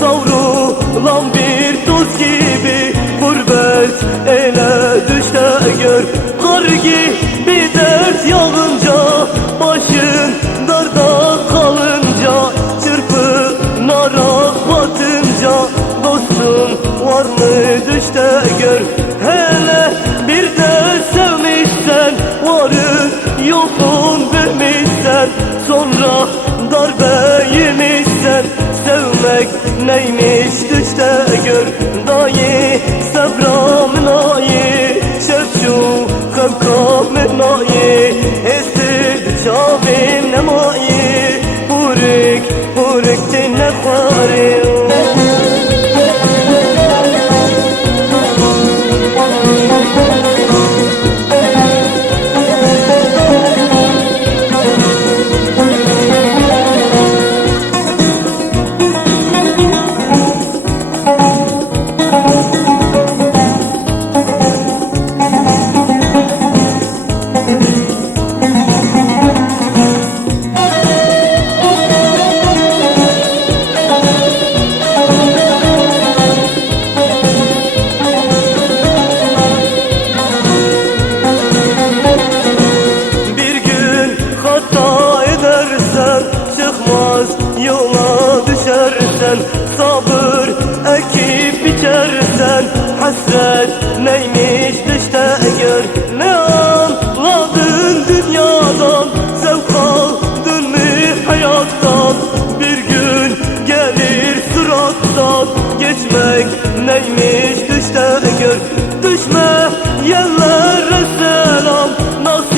savrulan bir dost gibi gurbet ele düşte gör. Kar gibi dert yağınca, başın darda kalınca, çırpınarak batınca, dostum var mı düşte gör. Hele bir de sevmişsen, varın yokun bilmişsen, sonra darbe yemişsen, sevmek neymiş düşte gör. Dayı sebramın ayı, şefşu kavkamın ayı, estir çavim nemayı, burik burik dinle fari. Çıkmaz yola düşersen, sabır ekip biçersen, hasret neymiş düşte gör. Ne anladın dünyadan, zevk aldın mı hayattan, bir gün gelir sırattan, geçmek neymiş düşte gör. Düşme yerlere selam, nasıl